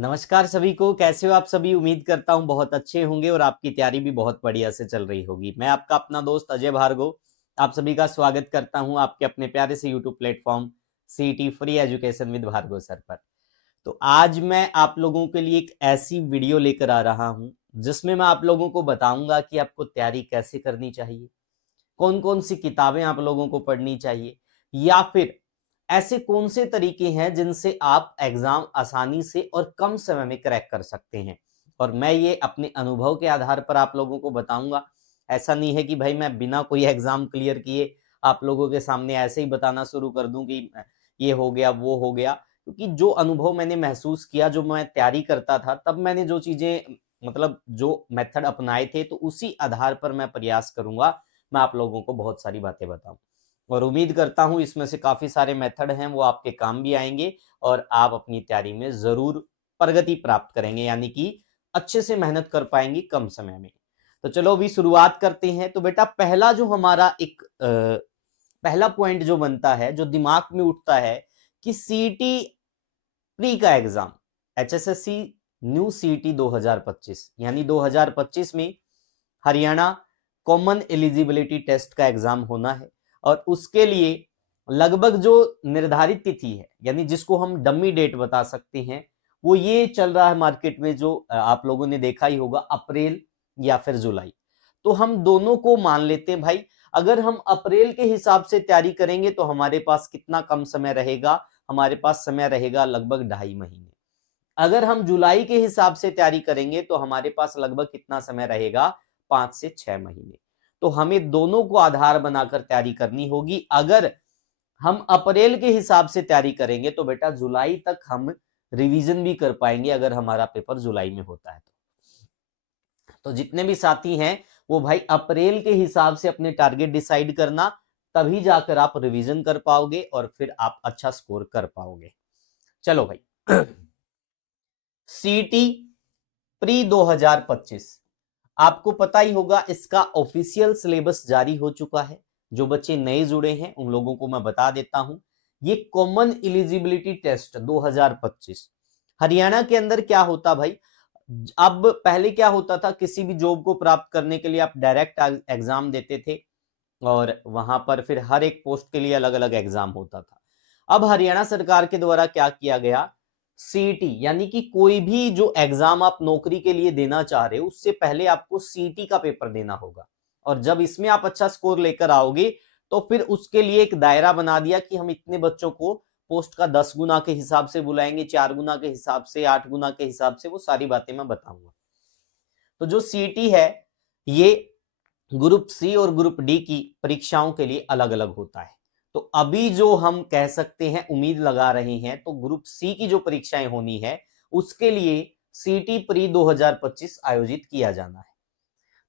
नमस्कार सभी को। कैसे हो आप सभी? उम्मीद करता हूं बहुत अच्छे होंगे और आपकी तैयारी भी बहुत बढ़िया से चल रही होगी। मैं आपका अपना दोस्त अजय भार्गव आप सभी का स्वागत करता हूं आपके अपने प्यारे से YouTube platform CET free education with Bhargav sir पर। तो आज मैं आप लोगों के लिए एक ऐसी वीडियो लेकर आ रहा हूं जिसमें मैं आप लोगों को बताऊंगा कि आपको तैयारी कैसे करनी चाहिए, कौन कौन सी किताबें आप लोगों को पढ़नी चाहिए, या फिर ऐसे कौन से तरीके हैं जिनसे आप एग्जाम आसानी से और कम समय में क्रैक कर सकते हैं। और मैं ये अपने अनुभव के आधार पर आप लोगों को बताऊंगा। ऐसा नहीं है कि भाई मैं बिना कोई एग्जाम क्लियर किए आप लोगों के सामने ऐसे ही बताना शुरू कर दूं कि ये हो गया वो हो गया, क्योंकि जो अनुभव मैंने महसूस किया, जो मैं तैयारी करता था तब मैंने जो चीजें मतलब जो मेथड अपनाए थे, तो उसी आधार पर मैं प्रयास करूंगा मैं आप लोगों को बहुत सारी बातें बताऊं। और उम्मीद करता हूं इसमें से काफी सारे मेथड हैं वो आपके काम भी आएंगे और आप अपनी तैयारी में जरूर प्रगति प्राप्त करेंगे, यानी कि अच्छे से मेहनत कर पाएंगे कम समय में। तो चलो अभी शुरुआत करते हैं। तो बेटा पहला जो हमारा एक पहला पॉइंट जो बनता है, जो दिमाग में उठता है कि सीईटी प्री का एग्जाम, एचएसएससी न्यू सीईटी 2025 यानी 2025 में हरियाणा कॉमन एलिजिबिलिटी टेस्ट का एग्जाम होना है। और उसके लिए लगभग जो निर्धारित तिथि है, यानी जिसको हम डमी डेट बता सकते हैं, वो ये चल रहा है मार्केट में, जो आप लोगों ने देखा ही होगा, अप्रैल या फिर जुलाई। तो हम दोनों को मान लेते हैं भाई। अगर हम अप्रैल के हिसाब से तैयारी करेंगे तो हमारे पास कितना कम समय रहेगा? हमारे पास समय रहेगा लगभग 2.5 महीने। अगर हम जुलाई के हिसाब से तैयारी करेंगे तो हमारे पास लगभग कितना समय रहेगा? 5 से 6 महीने। तो हमें दोनों को आधार बनाकर तैयारी करनी होगी। अगर हम अप्रैल के हिसाब से तैयारी करेंगे तो बेटा जुलाई तक हम रिवीजन भी कर पाएंगे, अगर हमारा पेपर जुलाई में होता है तो जितने भी साथी हैं वो भाई अप्रैल के हिसाब से अपने टारगेट डिसाइड करना, तभी जाकर आप रिवीजन कर पाओगे और फिर आप अच्छा स्कोर कर पाओगे। चलो भाई सीटी प्री 2025 आपको पता ही होगा, इसका ऑफिशियल सिलेबस जारी हो चुका है। जो बच्चे नए जुड़े हैं उन लोगों को मैं बता देता हूं, ये कॉमन एलिजिबिलिटी टेस्ट 2025 हरियाणा के अंदर क्या होता भाई। अब पहले क्या होता था, किसी भी जॉब को प्राप्त करने के लिए आप डायरेक्ट एग्जाम देते थे और वहां पर फिर हर एक पोस्ट के लिए अलग अलग एग्जाम होता था। अब हरियाणा सरकार के द्वारा क्या किया गया, सीईटी यानी कि कोई भी जो एग्जाम आप नौकरी के लिए देना चाह रहे हो उससे पहले आपको सीईटी का पेपर देना होगा। और जब इसमें आप अच्छा स्कोर लेकर आओगे तो फिर उसके लिए एक दायरा बना दिया कि हम इतने बच्चों को पोस्ट का 10 गुना के हिसाब से बुलाएंगे, 4 गुना के हिसाब से, 8 गुना के हिसाब से, वो सारी बातें मैं बताऊंगा। तो जो सीईटी है ये ग्रुप सी और ग्रुप डी की परीक्षाओं के लिए अलग अलग होता है। तो अभी जो हम कह सकते हैं, उम्मीद लगा रहे हैं, तो ग्रुप सी की जो परीक्षाएं होनी है उसके लिए सीटी प्री 2025 आयोजित किया जाना है।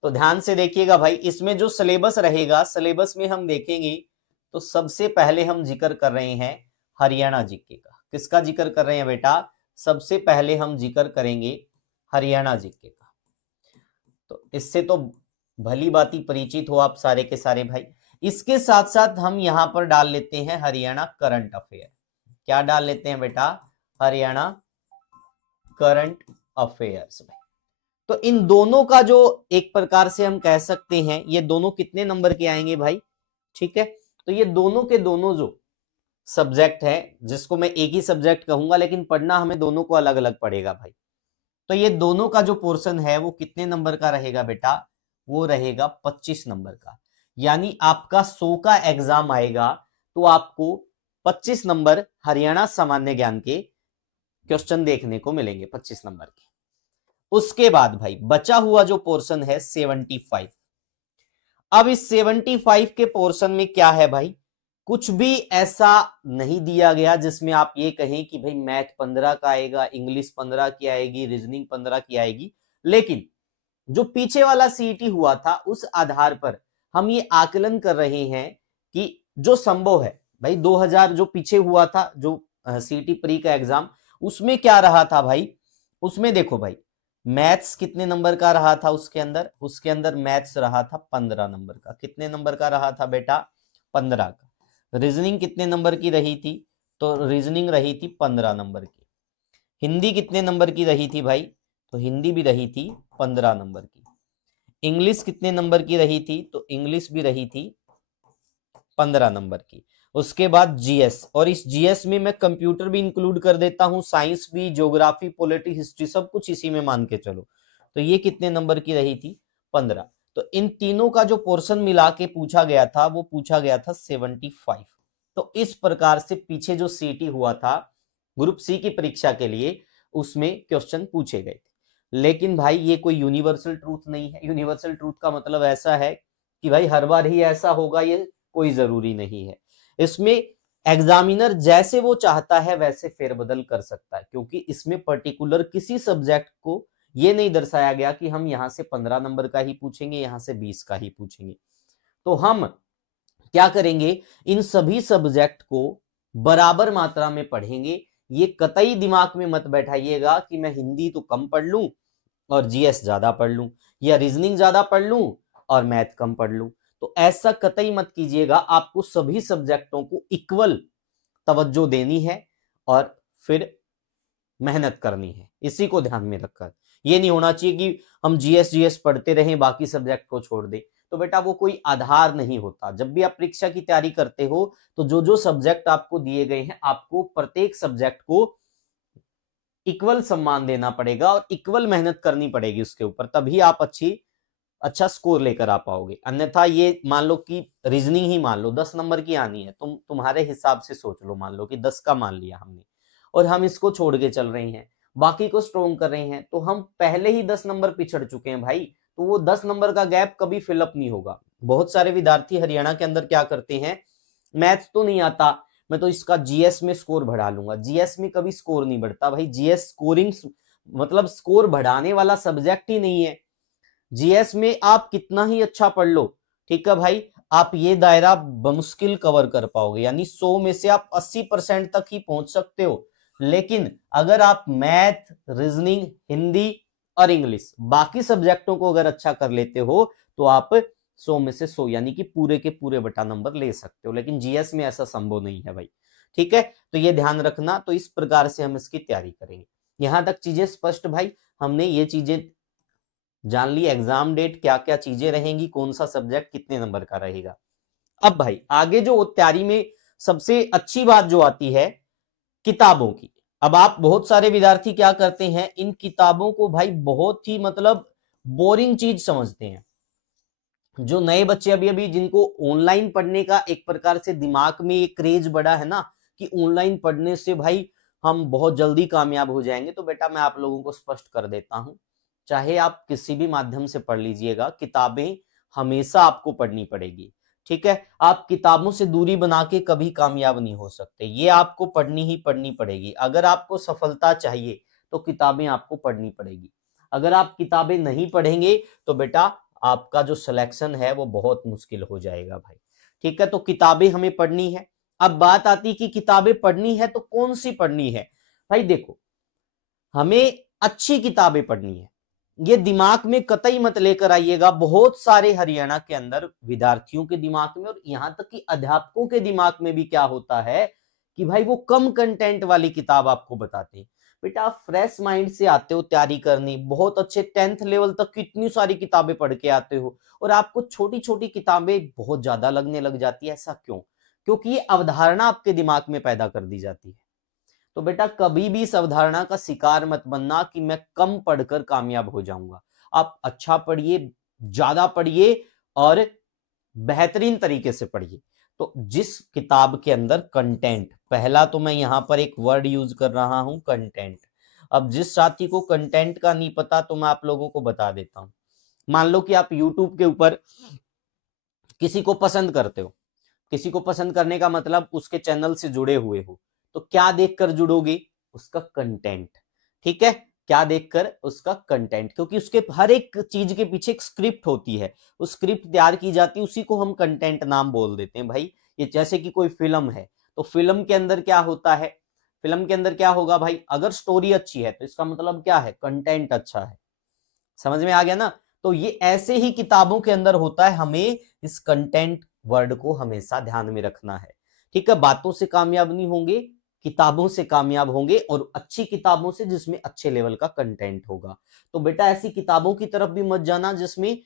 तो ध्यान से देखिएगा भाई, इसमें जो सिलेबस रहेगा, सिलेबस में हम देखेंगे तो सबसे पहले हम जिक्र कर रहे हैं हरियाणा जीके का। किसका जिक्र कर रहे हैं बेटा? सबसे पहले हम जिक्र करेंगे हरियाणा जीके का। तो इससे तो भली बाती परिचित हो आप सारे के सारे भाई। इसके साथ साथ हम यहां पर डाल लेते हैं हरियाणा करंट अफेयर। क्या डाल लेते हैं बेटा? Haryana current affairs. तो इन दोनों का जो एक प्रकार से हम कह सकते हैं, ये दोनों कितने नंबर के आएंगे भाई? ठीक है, तो ये दोनों के दोनों जो सब्जेक्ट है, जिसको मैं एक ही सब्जेक्ट कहूंगा लेकिन पढ़ना हमें दोनों को अलग अलग पड़ेगा भाई। तो ये दोनों का जो पोर्शन है वो कितने नंबर का रहेगा बेटा? वो रहेगा 25 नंबर का। यानी आपका 100 का एग्जाम आएगा तो आपको 25 नंबर हरियाणा सामान्य ज्ञान के क्वेश्चन देखने को मिलेंगे, 25 नंबर के। उसके बाद भाई बचा हुआ जो पोर्शन है 75। अब इस 75 के पोर्शन में क्या है भाई? कुछ भी ऐसा नहीं दिया गया जिसमें आप ये कहें कि भाई मैथ 15 का आएगा, इंग्लिश 15 की आएगी, रीजनिंग 15 की आएगी। लेकिन जो पीछे वाला सीईटी हुआ था उस आधार पर हम ये आकलन कर रहे हैं कि जो संभव है भाई, 2000 जो पीछे हुआ था जो सीईटी प्री का एग्जाम, उसमें क्या रहा था भाई? उसमें देखो भाई, मैथ्स कितने नंबर का रहा था? उसके अंदर मैथ्स रहा था 15 नंबर का। कितने नंबर का रहा था बेटा? 15 का। रीजनिंग कितने नंबर की रही थी? तो रीजनिंग रही थी 15 नंबर की। हिंदी कितने नंबर की रही थी भाई? तो हिंदी भी रही थी 15 नंबर की। इंग्लिश कितने नंबर की रही थी? तो इंग्लिश भी रही थी 15 नंबर की। उसके बाद जीएस, और इस जीएस में मैं कंप्यूटर भी इंक्लूड कर देता हूं, साइंस भी, ज्योग्राफी, पॉलिटी, हिस्ट्री, सब कुछ इसी में मान के चलो। तो ये कितने नंबर की रही थी? 15। तो इन तीनों का जो पोर्शन मिला के पूछा गया था वो पूछा गया था 75। तो इस प्रकार से पीछे जो सीटी हुआ था ग्रुप सी की परीक्षा के लिए, उसमें क्वेश्चन पूछे गए थे। लेकिन भाई ये कोई यूनिवर्सल ट्रूथ नहीं है। यूनिवर्सल ट्रूथ का मतलब ऐसा है कि भाई हर बार ही ऐसा होगा, ये कोई जरूरी नहीं है। इसमें एग्जामिनर जैसे वो चाहता है वैसे फेरबदल कर सकता है, क्योंकि इसमें पर्टिकुलर किसी सब्जेक्ट को ये नहीं दर्शाया गया कि हम यहां से 15 नंबर का ही पूछेंगे, यहां से 20 का ही पूछेंगे। तो हम क्या करेंगे, इन सभी सब्जेक्ट को बराबर मात्रा में पढ़ेंगे। ये कतई दिमाग में मत बैठाइएगा कि मैं हिंदी तो कम पढ़ लूं और जीएस ज्यादा पढ़ लूं, या रीजनिंग ज्यादा पढ़ लूं और मैथ कम पढ़ लूं। तो ऐसा कतई मत कीजिएगा। आपको सभी सब्जेक्टों को इक्वल तवज्जो देनी है और फिर मेहनत करनी है, इसी को ध्यान में रखकर। ये नहीं होना चाहिए कि हम जीएस पढ़ते रहें, बाकी सब्जेक्ट को छोड़ दें। तो बेटा वो कोई आधार नहीं होता। जब भी आप परीक्षा की तैयारी करते हो तो जो जो सब्जेक्ट आपको दिए गए हैं, आपको प्रत्येक सब्जेक्ट को इक्वल सम्मान देना पड़ेगा और इक्वल मेहनत करनी पड़ेगी उसके ऊपर, तभी आप अच्छा स्कोर लेकर आ पाओगे। अन्यथा ये मान लो कि रीजनिंग ही मान लो 10 नंबर की आनी है, तुम्हारे हिसाब से सोच लो, मान लो कि 10 का मान लिया हमने और हम इसको छोड़ के चल रहे हैं, बाकी को स्ट्रोंग कर रहे हैं, तो हम पहले ही 10 नंबर पिछड़ चुके हैं भाई। तो वो 10 नंबर का गैप कभी फिलअप नहीं होगा। बहुत सारे विद्यार्थी हरियाणा के अंदर क्या करते हैं, मैथ्स तो नहीं आता, मैं तो इसका जीएस में स्कोर बढ़ा लूंगा। जीएस में कभी स्कोर नहीं बढ़ता भाई। जीएस स्कोरिंग मतलब स्कोर बढ़ाने वाला सब्जेक्ट ही नहीं है। जीएस में आप कितना ही अच्छा पढ़ लो, ठीक है भाई, आप ये दायरा बमुश्किल कवर कर पाओगे, यानी 100 में से आप 80% तक ही पहुंच सकते हो। लेकिन अगर आप मैथ, रीजनिंग, हिंदी और इंग्लिश बाकी सब्जेक्टों को अगर अच्छा कर लेते हो तो आप 100 में से 100 यानी कि पूरे के पूरे बटा नंबर ले सकते हो। लेकिन जीएस में ऐसा संभव नहीं है भाई, ठीक है। तो ये ध्यान रखना। तो इस प्रकार से हम इसकी तैयारी करेंगे। यहां तक चीजें स्पष्ट भाई? हमने ये चीजें जान ली, एग्जाम डेट क्या क्या चीजें रहेंगी, कौन सा सब्जेक्ट कितने नंबर का रहेगा। अब भाई आगे जो तैयारी में सबसे अच्छी बात जो आती है, किताबों की। अब आप बहुत सारे विद्यार्थी क्या करते हैं, इन किताबों को भाई बहुत ही मतलब बोरिंग चीज समझते हैं। जो नए बच्चे अभी अभी जिनको ऑनलाइन पढ़ने का एक प्रकार से दिमाग में एक क्रेज बढ़ा है ना, कि ऑनलाइन पढ़ने से भाई हम बहुत जल्दी कामयाब हो जाएंगे, तो बेटा मैं आप लोगों को स्पष्ट कर देता हूं, चाहे आप किसी भी माध्यम से पढ़ लीजिएगा, किताबें हमेशा आपको पढ़नी पड़ेगी, ठीक है। आप किताबों से दूरी बना के कभी कामयाब नहीं हो सकते, ये आपको पढ़नी ही पढ़नी पड़ेगी। अगर आपको सफलता चाहिए तो किताबें आपको पढ़नी पड़ेगी। अगर आप किताबें नहीं पढ़ेंगे तो बेटा आपका जो सिलेक्शन है वो बहुत मुश्किल हो जाएगा भाई, ठीक है। तो किताबें हमें पढ़नी है। अब बात आती कि किताबें पढ़नी है तो कौन सी पढ़नी है। भाई देखो, हमें अच्छी किताबें पढ़नी है, ये दिमाग में कतई मत लेकर आइएगा। बहुत सारे हरियाणा के अंदर विद्यार्थियों के दिमाग में और यहां तक कि अध्यापकों के दिमाग में भी क्या होता है कि भाई वो कम कंटेंट वाली किताब आपको बताते हैं। बेटा आप फ्रेश माइंड से आते हो तैयारी करनी, बहुत अच्छे 10th लेवल तक कितनी सारी किताबें पढ़ के आते हो और आपको छोटी छोटी किताबें बहुत ज्यादा लगने लग जाती है। ऐसा क्यों? क्योंकि ये अवधारणा आपके दिमाग में पैदा कर दी जाती है। तो बेटा कभी भी इस अवधारणा का शिकार मत बनना कि मैं कम पढ़कर कामयाब हो जाऊंगा। आप अच्छा पढ़िए, ज्यादा पढ़िए और बेहतरीन तरीके से पढ़िए। तो जिस किताब के अंदर कंटेंट, पहला तो मैं यहां पर एक वर्ड यूज कर रहा हूं, कंटेंट। अब जिस साथी को कंटेंट का नहीं पता तो मैं आप लोगों को बता देता हूं। मान लो कि आप YouTube के ऊपर किसी को पसंद करते हो, किसी को पसंद करने का मतलब उसके चैनल से जुड़े हुए हो, तो क्या देखकर जुड़ोगे? उसका कंटेंट, ठीक है। क्या देखकर? उसका कंटेंट, क्योंकि उसके हर एक चीज के पीछे एक स्क्रिप्ट होती है, उस स्क्रिप्ट तैयार की जाती है, उसी को हम कंटेंट नाम बोल देते हैं भाई। ये जैसे कि कोई फिल्म है तो फिल्म के अंदर क्या होता है, फिल्म के अंदर क्या होगा भाई, अगर स्टोरी अच्छी है तो इसका मतलब क्या है, कंटेंट अच्छा है। समझ में आ गया ना? तो ये ऐसे ही किताबों के अंदर होता है, हमें इस कंटेंट वर्ड को हमेशा ध्यान में रखना है, ठीक है। बातों से कामयाब नहीं होंगे, किताबों से कामयाब होंगे, और अच्छी किताबों से जिसमें अच्छे लेवल का कंटेंट होगा। तो बेटा ऐसी किताबों की तरफ भी मत जाना जिसमें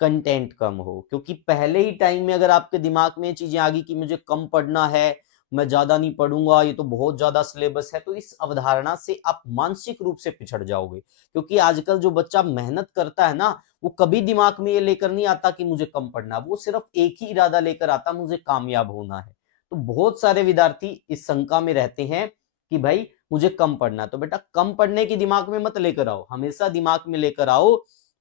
कंटेंट कम हो, क्योंकि पहले ही टाइम में अगर आपके दिमाग में ये चीजें आ गई कि मुझे कम पढ़ना है, मैं ज्यादा नहीं पढ़ूंगा, ये तो बहुत ज्यादा सिलेबस है, तो इस अवधारणा से आप मानसिक रूप से पिछड़ जाओगे। क्योंकि आजकल जो बच्चा मेहनत करता है ना, वो कभी दिमाग में ये लेकर नहीं आता कि मुझे कम पढ़ना, वो सिर्फ एक ही इरादा लेकर आता, मुझे कामयाब होना है। तो बहुत सारे विद्यार्थी इस शंका में रहते हैं कि भाई मुझे कम पढ़ना है। तो बेटा कम पढ़ने की दिमाग में मत लेकर आओ, हमेशा दिमाग में लेकर आओ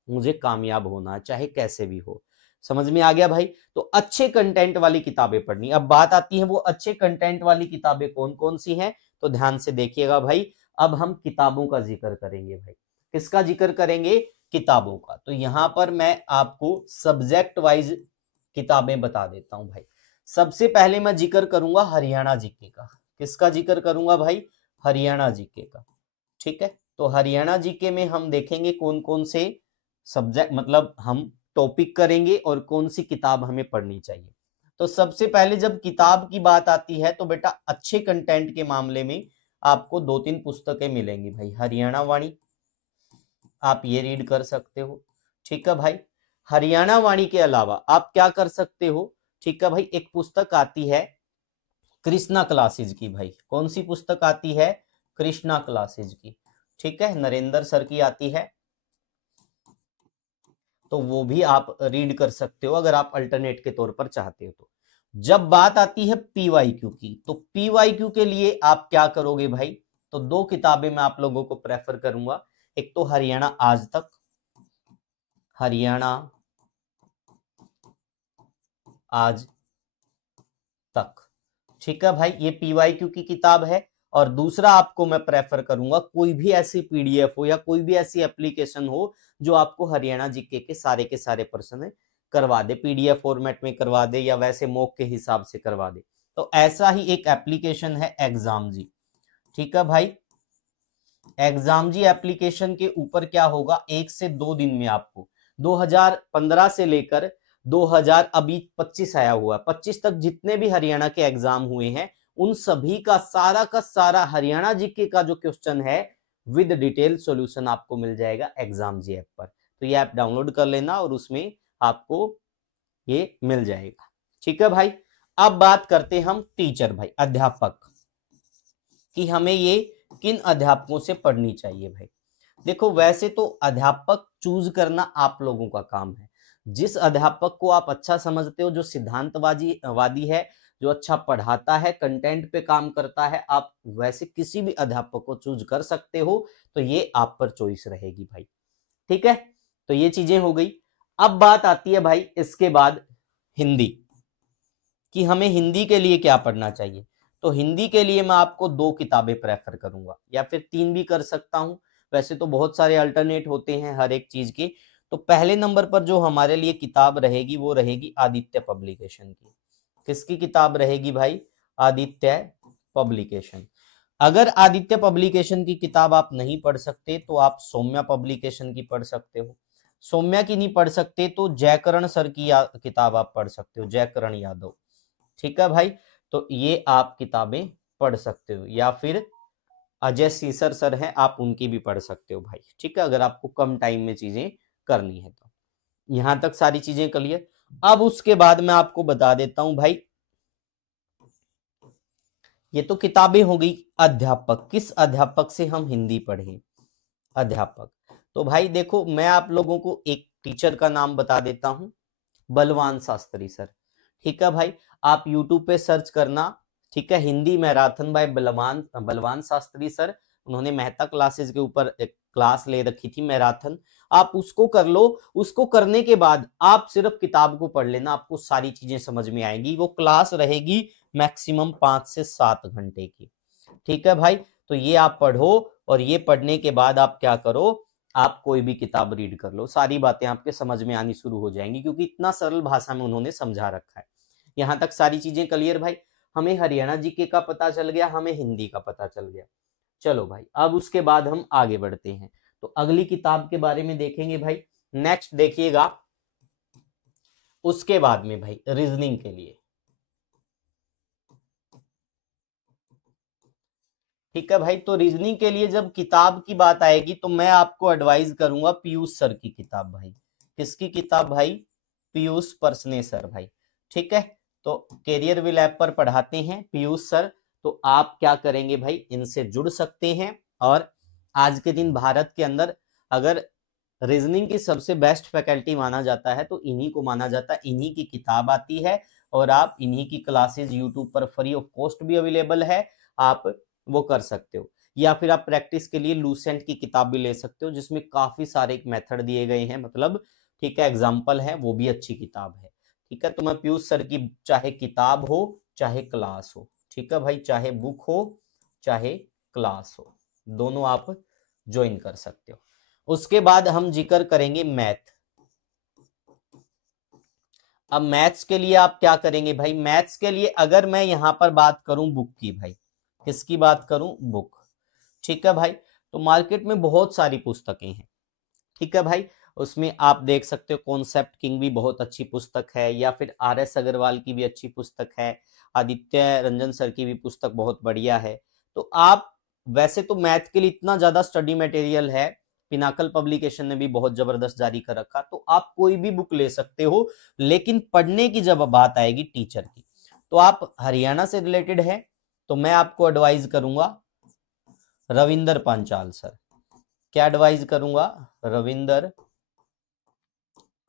मुझे कामयाब होना है, चाहे कैसे भी हो। समझ में आ गया भाई? तो अच्छे कंटेंट वाली किताबें पढ़नी। अब बात आती है वो अच्छे कंटेंट वाली किताबें कौन कौन सी हैं, तो ध्यान से देखिएगा भाई। अब हम किताबों का जिक्र करेंगे भाई। किसका जिक्र करेंगे? किताबों का। तो यहां पर मैं आपको सब्जेक्ट वाइज किताबें बता देता हूं भाई। सबसे पहले मैं जिक्र करूंगा हरियाणा जीके का। किसका जिक्र करूंगा भाई? हरियाणा जीके का। ठीक है, तो हरियाणा जीके में हम देखेंगे कौन कौन से सब्जेक्ट, मतलब हम टॉपिक करेंगे और कौन सी किताब हमें पढ़नी चाहिए। तो सबसे पहले जब किताब की बात आती है तो बेटा अच्छे कंटेंट के मामले में आपको 2-3 पुस्तकें मिलेंगी भाई। हरियाणा वाणी, आप ये रीड कर सकते हो। ठीक है भाई। हरियाणा वाणी के अलावा आप क्या कर सकते हो? ठीक है भाई, एक पुस्तक आती है कृष्णा क्लासेज की भाई। कौन सी पुस्तक आती है? कृष्णा क्लासेज की। ठीक है, नरेंद्र सर की आती है, तो वो भी आप रीड कर सकते हो अगर आप अल्टरनेट के तौर पर चाहते हो तो। जब बात आती है पीवाईक्यू की, तो पीवाईक्यू के लिए आप क्या करोगे भाई? तो 2 किताबें मैं आप लोगों को प्रेफर करूंगा। एक तो हरियाणा आज तक, हरियाणा आज तक। ठीक है भाई, ये पीवाईक्यू की किताब है। और दूसरा आपको मैं प्रेफर करूंगा कोई भी ऐसी पीडीएफ हो या कोई भी ऐसी एप्लीकेशन हो जो आपको हरियाणा जीके के सारे प्रश्न करवा दे, पीडीएफ फॉर्मेट में करवा दे या वैसे मॉक के हिसाब से करवा दे। तो ऐसा ही एक एप्लीकेशन है एग्जाम जी। ठीक है भाई, एग्जाम जी एप्लीकेशन के ऊपर क्या होगा, 1 से 2 दिन में आपको 2015 से लेकर 2000 अभी 25 आया हुआ है, 25 तक जितने भी हरियाणा के एग्जाम हुए हैं उन सभी का सारा हरियाणा जीके का जो क्वेश्चन है विद डिटेल सॉल्यूशन आपको मिल जाएगा एग्जाम जी ऐप पर। तो ये ऐप डाउनलोड कर लेना और उसमें आपको ये मिल जाएगा। ठीक है भाई। अब बात करते हम टीचर भाई, अध्यापक कि हमें ये किन अध्यापकों से पढ़नी चाहिए भाई। देखो वैसे तो अध्यापक चूज करना आप लोगों का काम है। जिस अध्यापक को आप अच्छा समझते हो, जो सिद्धांतवादी वादी है, जो अच्छा पढ़ाता है, कंटेंट पे काम करता है, आप वैसे किसी भी अध्यापक को चूज कर सकते हो। तो ये आप पर चॉइस रहेगी भाई। ठीक है, तो ये चीजें हो गई। अब बात आती है भाई इसके बाद हिंदी, कि हमें हिंदी के लिए क्या पढ़ना चाहिए। तो हिंदी के लिए मैं आपको 2 किताबें प्रेफर करूंगा या फिर 3 भी कर सकता हूं। वैसे तो बहुत सारे अल्टरनेट होते हैं हर एक चीज के। तो पहले नंबर पर जो हमारे लिए किताब रहेगी वो रहेगी आदित्य पब्लिकेशन की। किसकी किताब रहेगी भाई? आदित्य पब्लिकेशन। अगर आदित्य पब्लिकेशन की किताब आप नहीं पढ़ सकते तो आप सौम्या पब्लिकेशन की पढ़ सकते हो। सौम्या की नहीं पढ़ सकते तो जयकरण सर की किताब आप पढ़ सकते हो, जयकरण यादव। ठीक है भाई, तो ये आप किताबें पढ़ सकते हो, या फिर अजय सीसर सर हैं, आप उनकी भी पढ़ सकते हो भाई। ठीक है, अगर आपको कम टाइम में चीजें करनी है तो। यहां तक सारी चीजें क्लियर। अब उसके बाद मैं आपको बता देता हूं भाई, ये तो किताबें हो गई। अध्यापक, किस अध्यापक से हम हिंदी पढ़ें? अध्यापक, तो भाई देखो मैं आप लोगों को एक टीचर का नाम बता देता हूं, बलवान शास्त्री सर। ठीक है भाई, आप यूट्यूब पे सर्च करना। ठीक है, हिंदी मैराथन बाय बलवान बलवान शास्त्री सर। उन्होंने मेहता क्लासेस के ऊपर एक क्लास ले रखी थी मैराथन, आप उसको कर लो। उसको करने के बाद आप सिर्फ किताब को पढ़ लेना, आपको सारी चीजें समझ में आएंगी। वो क्लास रहेगी मैक्सिमम 5 से 7 घंटे की। ठीक है भाई, तो ये आप पढ़ो, और ये पढ़ने के बाद आप क्या करो, आप कोई भी किताब रीड कर लो, सारी बातें आपके समझ में आनी शुरू हो जाएंगी, क्योंकि इतना सरल भाषा में उन्होंने समझा रखा है। यहां तक सारी चीजें क्लियर भाई। हमें हरियाणा जीके का पता चल गया, हमें हिंदी का पता चल गया। चलो भाई, अब उसके बाद हम आगे बढ़ते हैं। तो अगली किताब के बारे में देखेंगे भाई। नेक्स्ट देखिएगा, उसके बाद में भाई रीजनिंग के लिए ठीक है भाई। तो रीजनिंग के लिए जब किताब की बात आएगी तो मैं आपको एडवाइज करूंगा पीयूष सर की किताब भाई। किसकी किताब भाई? पीयूष परसने सर भाई। ठीक है, तो कैरियर विल ऐप पर पढ़ाते हैं पीयूष सर। तो आप क्या करेंगे भाई, इनसे जुड़ सकते हैं। और आज के दिन भारत के अंदर अगर रीजनिंग की सबसे बेस्ट फैकल्टी माना जाता है तो इन्हीं को माना जाता है। इन्हीं की किताब आती है और आप इन्हीं की क्लासेस यूट्यूब पर फ्री ऑफ कॉस्ट भी अवेलेबल है, आप वो कर सकते हो। या फिर आप प्रैक्टिस के लिए लूसेंट की किताब भी ले सकते हो जिसमें काफी सारे मेथड दिए गए हैं, मतलब ठीक है, एग्जाम्पल है, वो भी अच्छी किताब है। ठीक है, तो मैं पीयूष सर की चाहे किताब हो चाहे क्लास हो, ठीक है भाई, चाहे बुक हो चाहे क्लास हो, दोनों आप ज्वाइन कर सकते हो। उसके बाद हम जिक्र करेंगे मैथ। अब मैथ्स के लिए आप क्या करेंगे भाई? मैथ्स के लिए अगर मैं यहां पर बात करूं बुक की भाई, किसकी बात करूं? बुक। ठीक है भाई, तो मार्केट में बहुत सारी पुस्तकें हैं। ठीक है भाई, उसमें आप देख सकते हो कॉन्सेप्ट किंग भी बहुत अच्छी पुस्तक है, या फिर RS अग्रवाल की भी अच्छी पुस्तक है, आदित्य रंजन सर की भी पुस्तक बहुत बढ़िया है। तो आप वैसे तो मैथ के लिए इतना ज्यादा स्टडी मटेरियल है, पिनाकल पब्लिकेशन ने भी बहुत जबरदस्त जारी कर रखा, तो आप कोई भी बुक ले सकते हो। लेकिन पढ़ने की जब बात आएगी टीचर की, तो आप हरियाणा से रिलेटेड है तो मैं आपको एडवाइज करूंगा रविंदर पांचाल सर। क्या एडवाइज करूंगा? रविंदर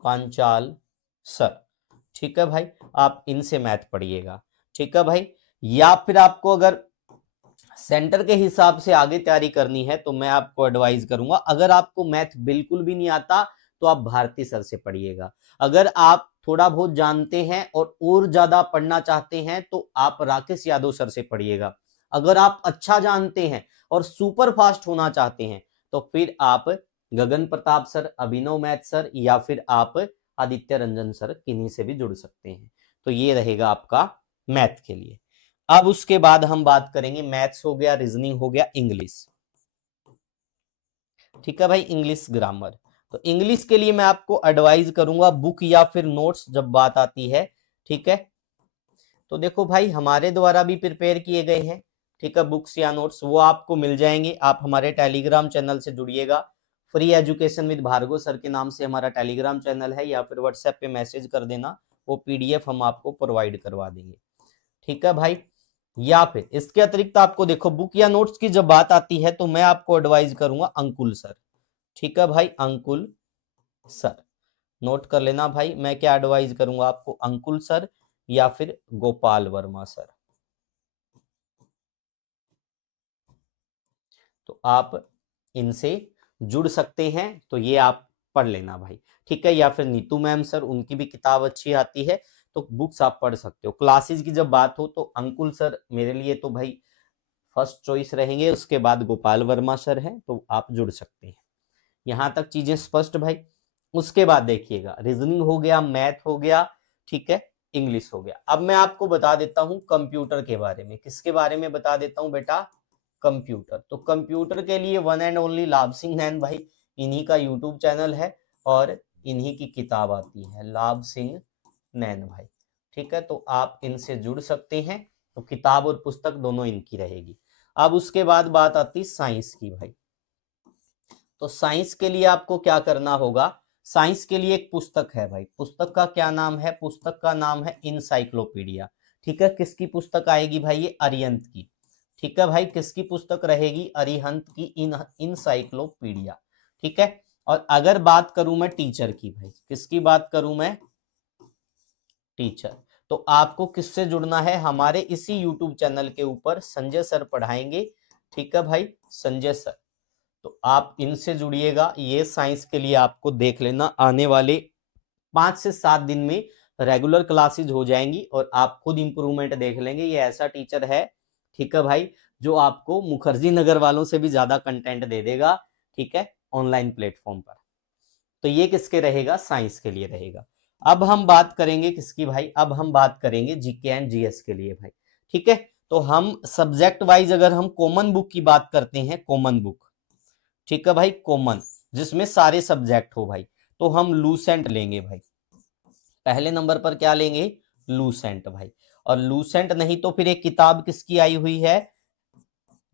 पांचाल सर। ठीक है भाई, आप इनसे मैथ पढ़िएगा। ठीक है भाई, या फिर आपको अगर सेंटर के हिसाब से आगे तैयारी करनी है तो मैं आपको एडवाइज करूंगा, अगर आपको मैथ बिल्कुल भी नहीं आता तो आप भारती सर से पढ़िएगा। अगर आप थोड़ा बहुत जानते हैं और ज्यादा पढ़ना चाहते हैं तो आप राकेश यादव सर से पढ़िएगा। अगर आप अच्छा जानते हैं और सुपर फास्ट होना चाहते हैं तो फिर आप गगन प्रताप सर, अभिनव मैथ सर, या फिर आप आदित्य रंजन सर, किन्हीं से भी जुड़ सकते हैं। तो ये रहेगा आपका मैथ के लिए। अब उसके बाद हम बात करेंगे, मैथ्स हो गया, रीजनिंग हो गया, इंग्लिश। ठीक है भाई, इंग्लिश ग्रामर। तो इंग्लिश के लिए मैं आपको एडवाइज करूंगा बुक या फिर नोट्स जब बात आती है। ठीक है, तो देखो भाई हमारे द्वारा भी प्रिपेयर किए गए हैं, ठीक है, बुक्स या नोट्स, वो आपको मिल जाएंगे। आप हमारे टेलीग्राम चैनल से जुड़िएगा, free education with Bhargav sir के नाम से हमारा टेलीग्राम चैनल है, या फिर व्हाट्सएप पे मैसेज कर देना, वो PDF हम आपको प्रोवाइड करवा देंगे। ठीक है भाई, या फिर इसके अतिरिक्त आपको देखो बुक या नोट्स की जब बात आती है तो मैं आपको एडवाइज करूंगा अंकुल सर। ठीक है भाई, अंकुल सर नोट कर लेना भाई, मैं क्या एडवाइज करूंगा आपको, अंकुल सर या फिर गोपाल वर्मा सर। तो आप इनसे जुड़ सकते हैं, तो ये आप पढ़ लेना भाई। ठीक है, या फिर नीतू मैम सर, उनकी भी किताब अच्छी आती है, तो बुक्स आप पढ़ सकते हो। क्लासेस की जब बात हो तो अंकुल सर मेरे लिए तो भाई फर्स्ट चॉइस रहेंगे, उसके बाद गोपाल वर्मा सर हैं, तो आप जुड़ सकते हैं। यहां तक चीजें स्पष्ट भाई। उसके बाद देखिएगा, रीजनिंग हो गया, मैथ हो गया, ठीक है, इंग्लिश हो गया। अब मैं आपको बता देता हूं कंप्यूटर के बारे में। किसके बारे में बता देता हूं बेटा? कंप्यूटर। तो कंप्यूटर के लिए वन एंड ओनली लाभ सिंह नैन भाई, इन्हीं का यूट्यूब चैनल है और इन्हीं की किताब आती है, लाभ सिंह नैन भाई। ठीक है, तो आप इनसे जुड़ सकते हैं, तो किताब और पुस्तक दोनों इनकी रहेगी। अब उसके बाद बात आती साइंस की भाई। तो साइंस के लिए आपको क्या करना होगा? साइंस के लिए एक पुस्तक है भाई, पुस्तक का क्या नाम है? पुस्तक का नाम है इनसाइक्लोपीडिया। ठीक है, किसकी पुस्तक आएगी भाई? ये अरिहंत की। ठीक है भाई, किसकी पुस्तक रहेगी? अरिहंत की इनसाइक्लोपीडिया। ठीक है, और अगर बात करूं मैं टीचर की भाई, किसकी बात करूं मैं? टीचर। तो आपको किससे जुड़ना है? हमारे इसी यूट्यूब चैनल के ऊपर संजय सर पढ़ाएंगे। ठीक है भाई, संजय सर, तो आप इनसे जुड़िएगा। ये साइंस के लिए आपको देख लेना, आने वाले 5 से 7 दिन में रेगुलर क्लासेज हो जाएंगी और आप खुद इंप्रूवमेंट देख लेंगे। ये ऐसा टीचर है, ठीक है भाई, जो आपको मुखर्जी नगर वालों से भी ज्यादा कंटेंट दे देगा, ठीक है, ऑनलाइन प्लेटफॉर्म पर। तो ये किसके रहेगा? साइंस के लिए रहेगा। अब हम बात करेंगे किसकी भाई? अब हम बात करेंगे जीके एंड जीएस के लिए भाई। ठीक है, तो हम सब्जेक्ट वाइज अगर हम कॉमन बुक की बात करते हैं, कॉमन बुक, ठीक है भाई, कॉमन, जिसमें सारे सब्जेक्ट हो भाई, तो हम लूसेंट लेंगे भाई। पहले नंबर पर क्या लेंगे? लूसेंट भाई। और लूसेंट नहीं तो फिर एक किताब किसकी आई हुई है?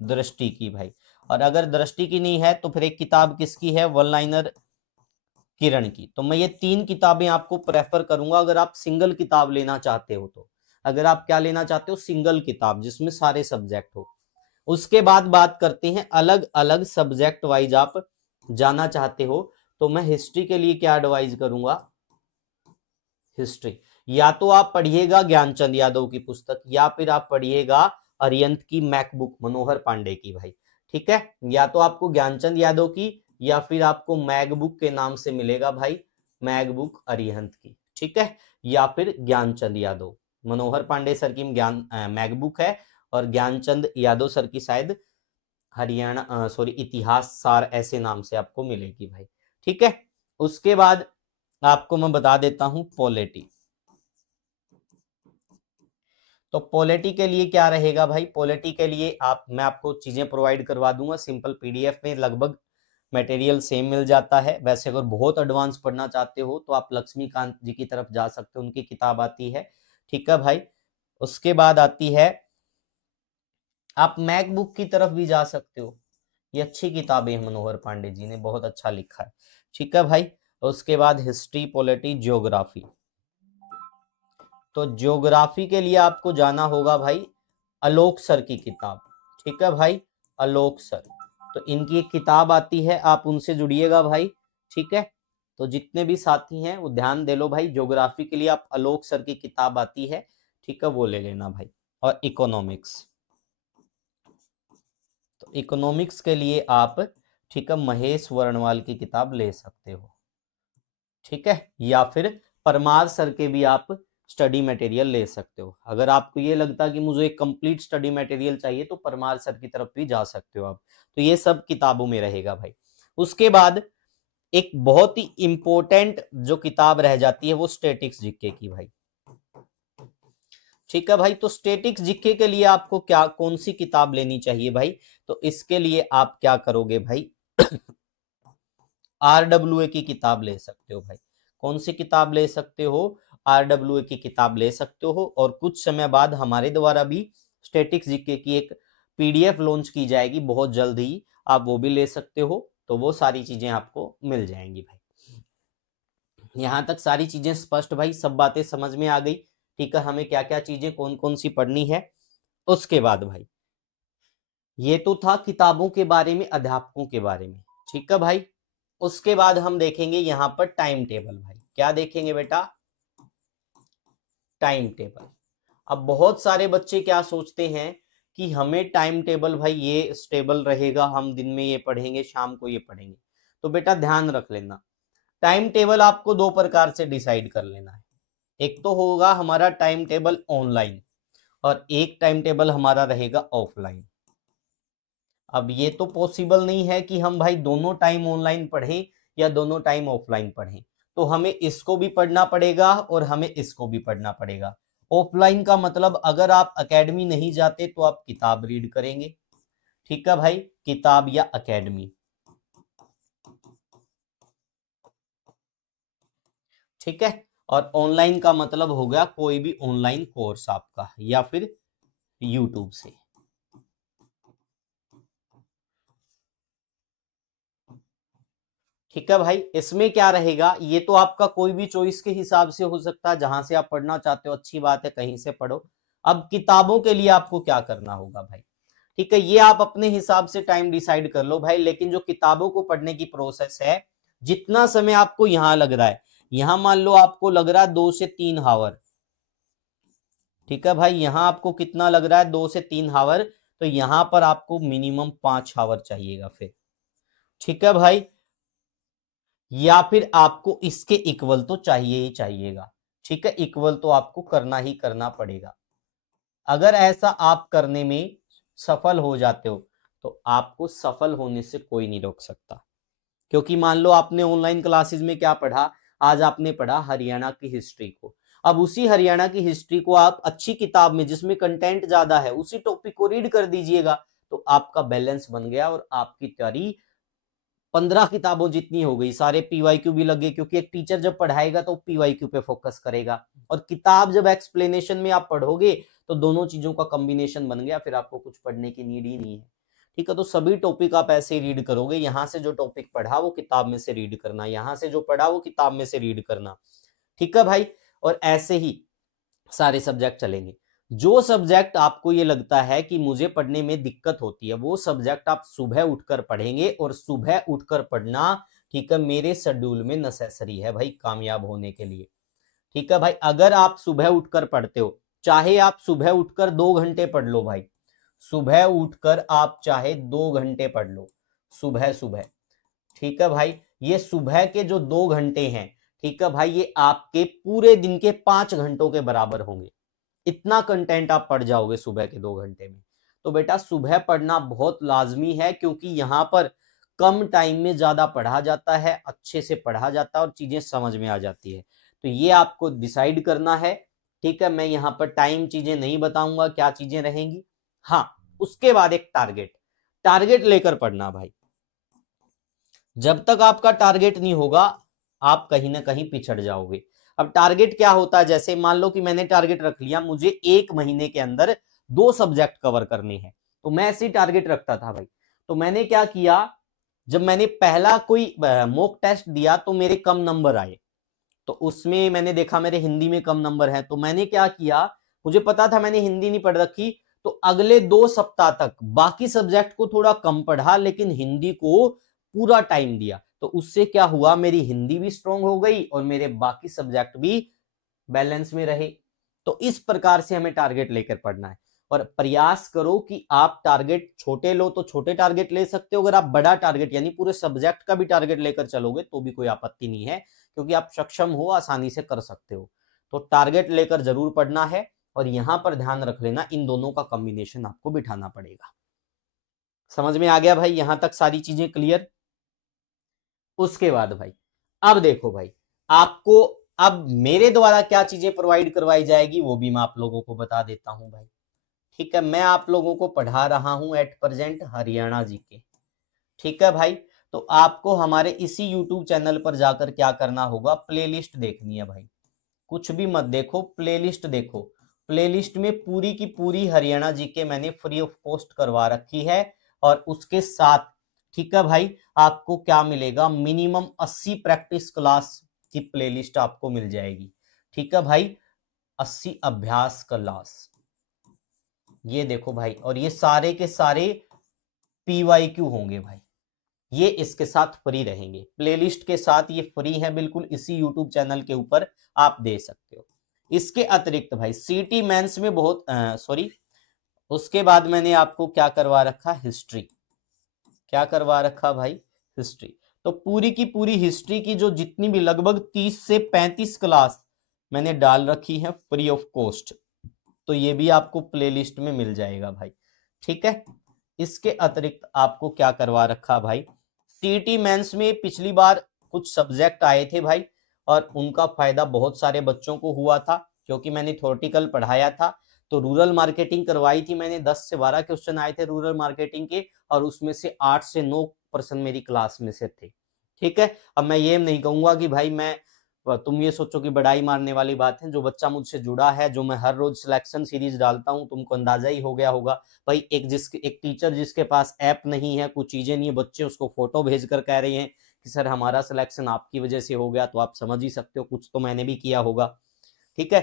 दृष्टि की भाई। और अगर दृष्टि की नहीं है तो फिर एक किताब किसकी है, वन लाइनर किरण की। तो मैं ये 3 किताबें आपको प्रेफर करूंगा अगर आप सिंगल किताब लेना चाहते हो तो। अगर आप क्या लेना चाहते हो, सिंगल किताब जिसमें सारे सब्जेक्ट हो। उसके बाद बात करते हैं अलग अलग सब्जेक्ट वाइज आप जाना चाहते हो तो मैं हिस्ट्री के लिए क्या एडवाइज करूंगा, हिस्ट्री या तो आप पढ़िएगा ज्ञानचंद यादव की पुस्तक या फिर आप पढ़िएगा अरिहंत की मैकबुक मनोहर पांडे की भाई। ठीक है, या तो आपको ज्ञानचंद यादव की या फिर आपको मैकबुक के नाम से मिलेगा भाई, मैकबुक अरिहंत की। ठीक है, या फिर ज्ञानचंद यादव, मनोहर पांडे सर की मैकबुक है और ज्ञानचंद यादव सर की शायद हरियाणा सॉरी इतिहास सार ऐसे नाम से आपको मिलेगी भाई। ठीक है, उसके बाद आपको मैं बता देता हूं पॉलिटी। तो पॉलिटी के लिए क्या रहेगा भाई, पॉलिटी के लिए मैं आपको चीजें प्रोवाइड करवा दूंगा सिंपल पीडीएफ में, लगभग मटेरियल सेम मिल जाता है। वैसे अगर बहुत एडवांस पढ़ना चाहते हो तो आप लक्ष्मीकांत जी की तरफ जा सकते हो, उनकी किताब आती है। ठीक है भाई, उसके बाद आती है आप मैकबुक की तरफ भी जा सकते हो, ये अच्छी किताबें हैं, मनोहर पांडे जी ने बहुत अच्छा लिखा है। ठीक है भाई, उसके बाद हिस्ट्री, पॉलिटी, ज्योग्राफी। तो ज्योग्राफी के लिए आपको जाना होगा भाई आलोक सर की किताब। ठीक है भाई, आलोक सर, तो इनकी एक किताब आती है, आप उनसे जुड़िएगा भाई। ठीक है, तो जितने भी साथी हैं वो ध्यान दे लो भाई, ज्योग्राफी के लिए आप आलोक सर की किताब आती है, ठीक है, वो ले लेना भाई। और इकोनॉमिक्स, तो इकोनॉमिक्स के लिए आप, ठीक है, महेश वर्णवाल की किताब ले सकते हो। ठीक है, या फिर परमार सर के भी आप स्टडी मटेरियल ले सकते हो। अगर आपको ये लगता है कि मुझे एक कंप्लीट स्टडी मटेरियल चाहिए तो परमार सर की तरफ भी जा सकते हो आप। तो ये सब किताबों में रहेगा भाई। उसके बाद एक बहुत ही इंपॉर्टेंट जो किताब रह जाती है वो स्टैटिक्स जीके की भाई। ठीक है भाई, तो स्टैटिक्स जीके के लिए आपको क्या कौन सी किताब लेनी चाहिए भाई, तो इसके लिए आप क्या करोगे भाई आरडब्ल्यूए की किताब ले सकते हो भाई। कौन सी किताब ले सकते हो, आरडब्ल्यूए की किताब ले सकते हो। और कुछ समय बाद हमारे द्वारा भी स्टैटिक्स जीके की एक पीडीएफ लॉन्च की जाएगी बहुत जल्द ही, आप वो भी ले सकते हो। तो वो सारी चीजें आपको मिल जाएंगी भाई। यहां तक सारी चीजें स्पष्ट भाई, सब बातें समझ में आ गई। ठीक है, हमें क्या क्या चीजें कौन कौन सी पढ़नी है। उसके बाद भाई ये तो था किताबों के बारे में, अध्यापकों के बारे में। ठीक है भाई, उसके बाद हम देखेंगे यहां पर टाइम टेबल भाई। क्या देखेंगे बेटा, टाइम टेबल। अब बहुत सारे बच्चे क्या सोचते हैं कि हमें टाइम टेबल भाई ये स्टेबल रहेगा, हम दिन में ये पढ़ेंगे शाम को ये पढ़ेंगे। तो बेटा ध्यान रख लेना, टाइम टेबल आपको 2 प्रकार से डिसाइड कर लेना है। एक तो होगा हमारा टाइम टेबल ऑनलाइन और एक टाइम टेबल हमारा रहेगा ऑफलाइन। अब ये तो पॉसिबल नहीं है कि हम भाई दोनों टाइम ऑनलाइन पढ़ें या दोनों टाइम ऑफलाइन पढ़ें, तो हमें इसको भी पढ़ना पड़ेगा और हमें इसको भी पढ़ना पड़ेगा। ऑफलाइन का मतलब अगर आप एकेडमी नहीं जाते तो आप किताब रीड करेंगे। ठीक है भाई, किताब या एकेडमी। ठीक है, और ऑनलाइन का मतलब हो गया कोई भी ऑनलाइन कोर्स आपका या फिर यूट्यूब से। ठीक है भाई, इसमें क्या रहेगा, ये तो आपका कोई भी चॉइस के हिसाब से हो सकता है, जहां से आप पढ़ना चाहते हो अच्छी बात है, कहीं से पढ़ो। अब किताबों के लिए आपको क्या करना होगा भाई, ठीक है, ये आप अपने हिसाब से टाइम डिसाइड कर लो भाई। लेकिन जो किताबों को पढ़ने की प्रोसेस है, जितना समय आपको यहां लग रहा है, यहां मान लो आपको लग रहा है 2 से 3 हावर। ठीक है भाई, यहां आपको कितना लग रहा है, 2 से 3 हावर, तो यहां पर आपको मिनिमम 5 हावर चाहिएगा फिर। ठीक है भाई, या फिर आपको इसके इक्वल तो चाहिए ही चाहिएगा। ठीक है, इक्वल तो आपको करना ही करना पड़ेगा। अगर ऐसा आप करने में सफल हो जाते हो तो आपको सफल होने से कोई नहीं रोक सकता। क्योंकि मान लो आपने ऑनलाइन क्लासेस में क्या पढ़ा, आज आपने पढ़ा हरियाणा की हिस्ट्री को। अब उसी हरियाणा की हिस्ट्री को आप अच्छी किताब में जिसमें कंटेंट ज्यादा है उसी टॉपिक को रीड कर दीजिएगा, तो आपका बैलेंस बन गया और आपकी तैयारी 15 किताबों जितनी हो गई। सारे पीवाईक्यू भी लगे, क्योंकि एक टीचर जब पढ़ाएगा तो पीवाईक्यू पे फोकस करेगा, और किताब जब एक्सप्लेनेशन में आप पढ़ोगे तो दोनों चीजों का कॉम्बिनेशन बन गया, फिर आपको कुछ पढ़ने की नीड ही नहीं है। ठीक है। तो सभी टॉपिक आप ऐसे ही रीड करोगे, यहाँ से जो टॉपिक पढ़ा वो किताब में से रीड करना, यहाँ से जो पढ़ा वो किताब में से रीड करना, ठीक है भाई। और ऐसे ही सारे सब्जेक्ट चलेंगे। जो सब्जेक्ट आपको ये लगता है कि मुझे पढ़ने में दिक्कत होती है, वो सब्जेक्ट आप सुबह उठकर पढ़ेंगे, और सुबह उठकर पढ़ना, ठीक है, मेरे शेड्यूल में नेसेसरी है भाई कामयाब होने के लिए, ठीक है भाई। अगर आप सुबह उठकर पढ़ते हो, चाहे आप सुबह उठकर 2 घंटे पढ़ लो भाई, सुबह उठकर आप चाहे 2 घंटे पढ़ लो सुबह सुबह, ठीक है भाई। ये सुबह के जो 2 घंटे हैं, ठीक है भाई, ये आपके पूरे दिन के 5 घंटों के बराबर होंगे। इतना कंटेंट आप पढ़ जाओगे सुबह के 2 घंटे में। तो बेटा सुबह पढ़ना बहुत लाजमी है, क्योंकि यहां पर कम टाइम में ज्यादा पढ़ा जाता है, अच्छे से पढ़ा जाता है और चीजें समझ में आ जाती है। तो ये आपको डिसाइड करना है, ठीक है। मैं यहां पर टाइम चीजें नहीं बताऊंगा क्या चीजें रहेंगी। हाँ, उसके बाद एक टारगेट लेकर पढ़ना भाई। जब तक आपका टारगेट नहीं होगा, आप कहीं ना कहीं पिछड़ जाओगे। अब टारगेट क्या होता है, जैसे मान लो कि मैंने टारगेट रख लिया, मुझे 1 महीने के अंदर 2 सब्जेक्ट कवर करने हैं, तो मैं ऐसे ही टारगेट रखता था भाई। तो मैंने क्या किया, जब मैंने पहला कोई मॉक टेस्ट दिया तो मेरे कम नंबर आए, तो उसमें मैंने देखा मेरे हिंदी में कम नंबर है, तो मैंने क्या किया, मुझे पता था मैंने हिंदी नहीं पढ़ रखी, तो अगले 2 सप्ताह तक बाकी सब्जेक्ट को थोड़ा कम पढ़ा, लेकिन हिंदी को पूरा टाइम दिया। तो उससे क्या हुआ, मेरी हिंदी भी स्ट्रांग हो गई और मेरे बाकी सब्जेक्ट भी बैलेंस में रहे। तो इस प्रकार से हमें टारगेट लेकर पढ़ना है, और प्रयास करो कि आप टारगेट छोटे लो तो छोटे टारगेट ले सकते हो, अगर आप बड़ा टारगेट यानी पूरे सब्जेक्ट का भी टारगेट लेकर चलोगे तो भी कोई आपत्ति नहीं है, क्योंकि आप सक्षम हो, आसानी से कर सकते हो। तो टारगेट लेकर जरूर पढ़ना है, और यहां पर ध्यान रख लेना, इन दोनों का कॉम्बिनेशन आपको बिठाना पड़ेगा। समझ में आ गया भाई, यहां तक सारी चीजें क्लियर। उसके बाद भाई, अब देखो भाई, आपको अब मेरे द्वारा क्या चीजें प्रोवाइड करवाई जाएगी वो भी मैं आप लोगों को बता देता हूं भाई, ठीक है। मैं आप लोगों को पढ़ा रहा हूं एट प्रेजेंट हरियाणा जीके, ठीक है भाई। तो आपको हमारे इसी यूट्यूब चैनल पर जाकर क्या करना होगा, प्लेलिस्ट देखनी है भाई। कुछ भी मत देखो, प्लेलिस्ट देखो। प्लेलिस्ट में पूरी की पूरी हरियाणा जीके मैंने फ्री ऑफ कॉस्ट करवा रखी है, और उसके साथ, ठीक है भाई, आपको क्या मिलेगा, मिनिमम 80 प्रैक्टिस क्लास की प्लेलिस्ट आपको मिल जाएगी, ठीक है भाई। 80 अभ्यास क्लास, ये देखो भाई, और ये सारे के सारे PYQ होंगे भाई, ये इसके साथ फ्री रहेंगे, प्लेलिस्ट के साथ ये फ्री है बिल्कुल, इसी यूट्यूब चैनल के ऊपर आप दे सकते हो। इसके अतिरिक्त भाई सीटी मेंस में बहुत सॉरी, उसके बाद मैंने आपको क्या करवा रखा, हिस्ट्री। क्या करवा रखा भाई, हिस्ट्री। तो पूरी की पूरी हिस्ट्री की जो जितनी भी लगभग 30 से 35 क्लास मैंने डाल रखी है फ्री ऑफ कॉस्ट, तो ये भी आपको प्लेलिस्ट में मिल जाएगा भाई, ठीक है। इसके अतिरिक्त आपको क्या करवा रखा भाई, सीटी मेंस में पिछली बार कुछ सब्जेक्ट आए थे भाई, और उनका फायदा बहुत सारे बच्चों को हुआ था, क्योंकि मैंने थ्योरेटिकल पढ़ाया था। तो रूरल मार्केटिंग करवाई थी मैंने, 10 से 12 क्वेश्चन आए थे रूरल मार्केटिंग के, और उसमें से 8 से 9% मेरी क्लास में से थे, ठीक है। अब मैं ये नहीं कहूंगा कि भाई मैं, तुम ये सोचो कि बड़ाई मारने वाली बात है, जो बच्चा मुझसे जुड़ा है, जो मैं हर रोज सिलेक्शन सीरीज डालता हूं, तुमको अंदाजा ही हो गया होगा भाई। एक टीचर जिसके पास ऐप नहीं है, कुछ चीजें नहीं है, बच्चे उसको फोटो भेज कर कह रहे हैं कि सर हमारा सिलेक्शन आपकी वजह से हो गया, तो आप समझ ही सकते हो कुछ तो मैंने भी किया होगा, ठीक है।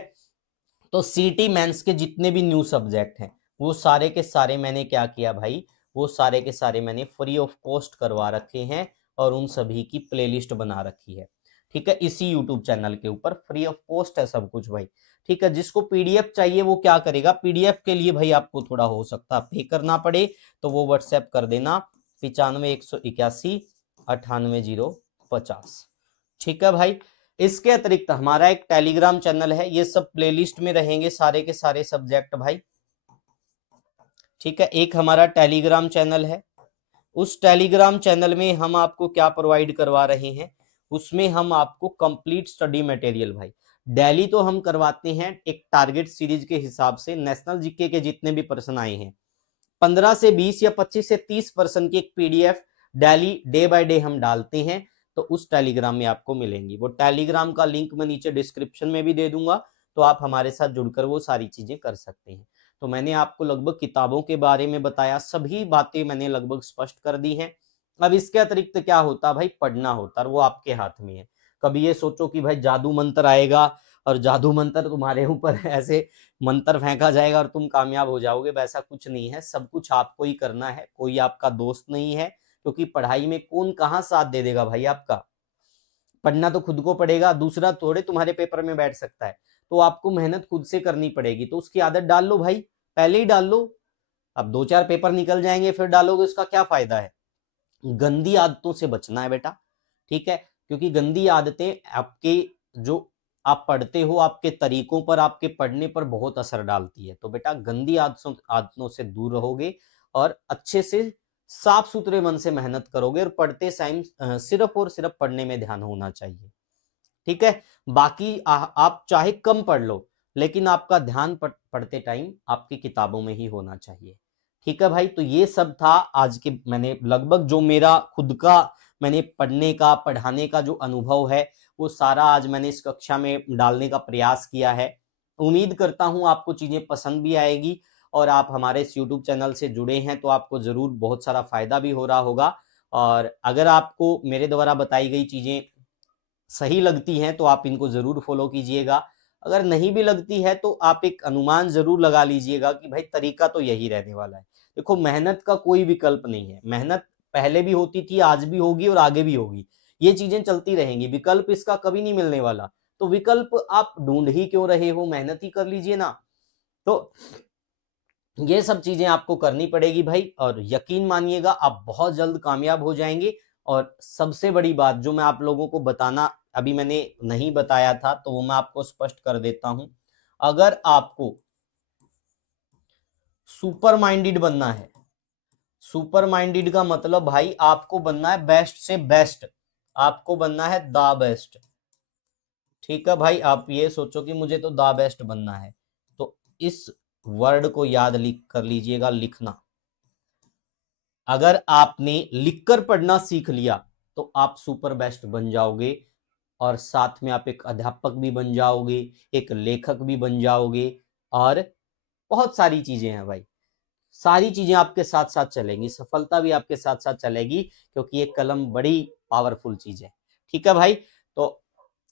तो सीटी मेंस के जितने भी न्यू सब्जेक्ट हैं, वो सारे के सारे मैंने क्या किया भाई, वो सारे के सारे मैंने फ्री ऑफ कॉस्ट करवा रखे हैं, और उन सभी की प्लेलिस्ट बना रखी है, ठीक है। इसी यूट्यूब चैनल के ऊपर फ्री ऑफ कॉस्ट है सब कुछ भाई, ठीक है। जिसको पीडीएफ चाहिए वो क्या करेगा, पीडीएफ के लिए भाई आपको थोड़ा हो सकता है पे करना पड़े, तो वो व्हाट्सएप कर देना 95 181 98 050, ठीक है भाई। इसके अतिरिक्त हमारा एक टेलीग्राम चैनल है, ये सब प्लेलिस्ट में रहेंगे सारे के सारे सब्जेक्ट भाई, ठीक है। एक हमारा टेलीग्राम चैनल है, उस टेलीग्राम चैनल में हम आपको क्या प्रोवाइड करवा रहे हैं, उसमें हम आपको कंप्लीट स्टडी मटेरियल भाई डेली तो हम करवाते हैं, एक टारगेट सीरीज के हिसाब से नेशनल जीके के जितने भी प्रश्न आए हैं, 15 से 20 या 25 से 30% की एक PDF daily day by day हम डालते हैं, तो उस टेलीग्राम में आपको मिलेंगी। वो टेलीग्राम का लिंक मैं नीचे डिस्क्रिप्शन में भी दे दूंगा, तो आप हमारे साथ जुड़कर वो सारी चीजें कर सकते हैं। तो मैंने आपको लगभग किताबों के बारे में बताया, सभी बातें मैंने लगभग स्पष्ट कर दी हैं। अब इसके अतिरिक्त क्या होता भाई, पढ़ना होता, और वो आपके हाथ में है। कभी ये सोचो कि भाई जादू मंत्र आएगा और जादू मंत्र तुम्हारे ऊपर ऐसे मंत्र फेंका जाएगा और तुम कामयाब हो जाओगे, वैसा कुछ नहीं है। सब कुछ आपको ही करना है, कोई आपका दोस्त नहीं है, क्योंकि पढ़ाई में कौन कहाँ साथ दे देगा भाई आपका। पढ़ना तो खुद को पड़ेगा, दूसरा थोड़े तुम्हारे पेपर में बैठ सकता है। तो आपको मेहनत खुद से करनी पड़ेगी, तो उसकी आदत डाल लो भाई, पहले ही डाल लो। अब 2-4 पेपर निकल जाएंगे फिर डालोगे, उसका क्या फायदा है। गंदी आदतों से बचना है बेटा, ठीक है, क्योंकि गंदी आदतें आपके जो आप पढ़ते हो, आपके तरीकों पर, आपके पढ़ने पर बहुत असर डालती है। तो बेटा गंदी आदतों से दूर रहोगे और अच्छे से साफ सुथरे मन से मेहनत करोगे, और पढ़ते टाइम सिर्फ और सिर्फ पढ़ने में ध्यान होना चाहिए, ठीक है। बाकी आप चाहे कम पढ़ लो, लेकिन आपका ध्यान पढ़ते टाइम आपकी किताबों में ही होना चाहिए, ठीक है भाई। तो ये सब था आज के, मैंने लगभग जो मेरा खुद का मैंने पढ़ने का पढ़ाने का जो अनुभव है वो सारा आज मैंने इस कक्षा में डालने का प्रयास किया है। उम्मीद करता हूं आपको चीजें पसंद भी आएगी, और आप हमारे इस YouTube चैनल से जुड़े हैं तो आपको जरूर बहुत सारा फायदा भी हो रहा होगा। और अगर आपको मेरे द्वारा बताई गई चीजें सही लगती हैं तो आप इनको जरूर फॉलो कीजिएगा। अगर नहीं भी लगती है तो आप एक अनुमान जरूर लगा लीजिएगा कि भाई तरीका तो यही रहने वाला है। देखो मेहनत का कोई विकल्प नहीं है, मेहनत पहले भी होती थी, आज भी होगी और आगे भी होगी, ये चीजें चलती रहेंगी, विकल्प इसका कभी नहीं मिलने वाला। तो विकल्प आप ढूंढ ही क्यों रहे हो, मेहनत ही कर लीजिए ना। तो ये सब चीजें आपको करनी पड़ेगी भाई, और यकीन मानिएगा आप बहुत जल्द कामयाब हो जाएंगे। और सबसे बड़ी बात जो मैं आप लोगों को बताना अभी मैंने नहीं बताया था, तो वो मैं आपको स्पष्ट कर देता हूं। अगर आपको सुपर माइंडेड बनना है, सुपर माइंडेड का मतलब भाई आपको बनना है बेस्ट से बेस्ट, आपको बनना है द बेस्ट, ठीक है भाई। आप ये सोचो कि मुझे तो द बेस्ट बनना है, तो इस वर्ड को याद कर लीजिएगा, लिखना। अगर आपने लिखकर पढ़ना सीख लिया तो आप सुपर बेस्ट बन जाओगे, और साथ में आप एक अध्यापक भी बन जाओगे, एक लेखक भी बन जाओगे, और बहुत सारी चीजें हैं भाई, सारी चीजें आपके साथ साथ चलेंगी, सफलता भी आपके साथ साथ चलेगी, क्योंकि ये कलम बड़ी पावरफुल चीज है, ठीक है भाई। तो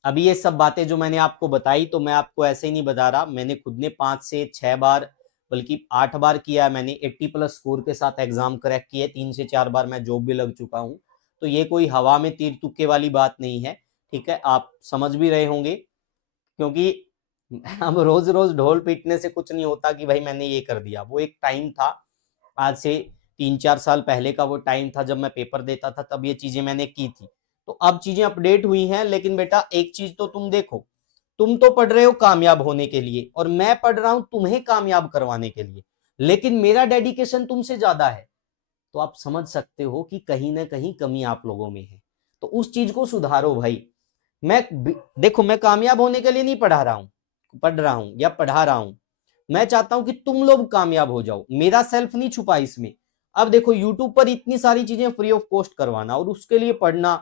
अभी ये सब बातें जो मैंने आपको बताई, तो मैं आपको ऐसे ही नहीं बता रहा, मैंने खुद ने 5 से 6 बार बल्कि 8 बार किया है, मैंने 80+ स्कोर के साथ एग्जाम क्रैक किए, 3 से 4 बार मैं जॉब भी लग चुका हूं। तो ये कोई हवा में तीर तुक्के वाली बात नहीं है, ठीक है, आप समझ भी रहे होंगे। क्योंकि हम रोज रोज ढोल पीटने से कुछ नहीं होता कि भाई मैंने ये कर दिया। वो एक टाइम था, आज से 3-4 साल पहले का वो टाइम था जब मैं पेपर देता था, तब ये चीजें मैंने की थी। तो अब चीजें अपडेट हुई हैं, लेकिन बेटा एक चीज तो तुम देखो, तुम तो पढ़ रहे हो कामयाब होने के लिए, और मैं पढ़ रहा हूं तुम्हें कामयाब करवाने के लिए, लेकिन मेरा डेडिकेशन तुमसे ज्यादा है। तो आप समझ सकते हो कि कहीं ना कहीं कमी आप लोगों में है, तो उस चीज को सुधारो भाई। मैं देखो, मैं कामयाब होने के लिए नहीं पढ़ रहा हूं या पढ़ा रहा हूं, मैं चाहता हूं कि तुम लोग कामयाब हो जाओ, मेरा सेल्फ नहीं छुपा इसमें। अब देखो यूट्यूब पर इतनी सारी चीजें फ्री ऑफ कॉस्ट करवाना और उसके लिए पढ़ना,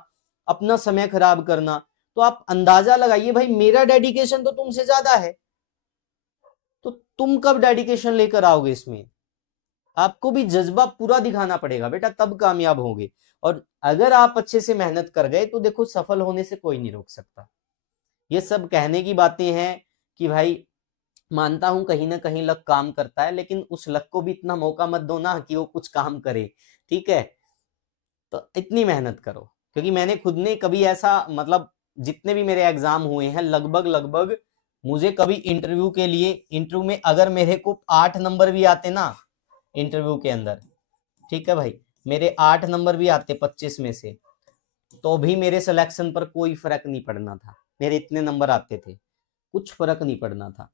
अपना समय खराब करना, तो आप अंदाजा लगाइए भाई मेरा डेडिकेशन तो तुमसे ज्यादा है। तो तुम कब डेडिकेशन लेकर आओगे इसमें, आपको भी जज्बा पूरा दिखाना पड़ेगा बेटा, तब कामयाब होंगे। और अगर आप अच्छे से मेहनत कर गए तो देखो सफल होने से कोई नहीं रोक सकता। ये सब कहने की बातें हैं कि भाई मानता हूं कहीं ना कहीं लक काम करता है, लेकिन उस लक को भी इतना मौका मत दो ना कि वो कुछ काम करे, ठीक है। तो इतनी मेहनत करो, क्योंकि मैंने खुद ने कभी ऐसा, मतलब जितने भी मेरे एग्जाम हुए हैं लगभग लगभग, मुझे कभी इंटरव्यू में अगर मेरे को 8 नंबर भी आते ना इंटरव्यू के अंदर, ठीक है भाई, मेरे 8 नंबर भी आते 25 में से, तो भी मेरे सिलेक्शन पर कोई फर्क नहीं पड़ना था, मेरे इतने नंबर आते थे, कुछ फर्क नहीं पड़ना था।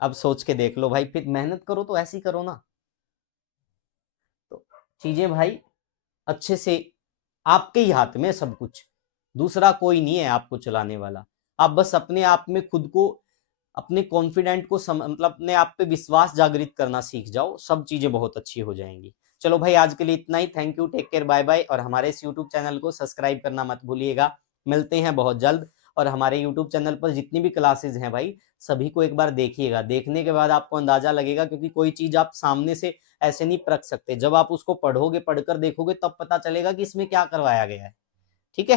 अब सोच के देख लो भाई, फिर मेहनत करो तो ऐसी करो ना। तो चीजें भाई अच्छे से आपके ही हाथ में सब कुछ, दूसरा कोई नहीं है आपको चलाने वाला। आप बस अपने आप में खुद को, अपने कॉन्फिडेंट को मतलब अपने आप पे विश्वास जागृत करना सीख जाओ, सब चीजें बहुत अच्छी हो जाएंगी। चलो भाई आज के लिए इतना ही, thank you, take care, bye bye. और हमारे इस यूट्यूब चैनल को सब्सक्राइब करना मत भूलिएगा। मिलते हैं बहुत जल्द, और हमारे यूट्यूब चैनल पर जितनी भी क्लासेज हैं भाई, सभी को एक बार देखिएगा। देखने के बाद आपको अंदाजा लगेगा, क्योंकि कोई चीज आप सामने से ऐसे नहीं परख सकते, जब आप उसको पढ़ोगे, पढ़कर देखोगे, तब पता चलेगा कि इसमें क्या करवाया गया है। ठीक है,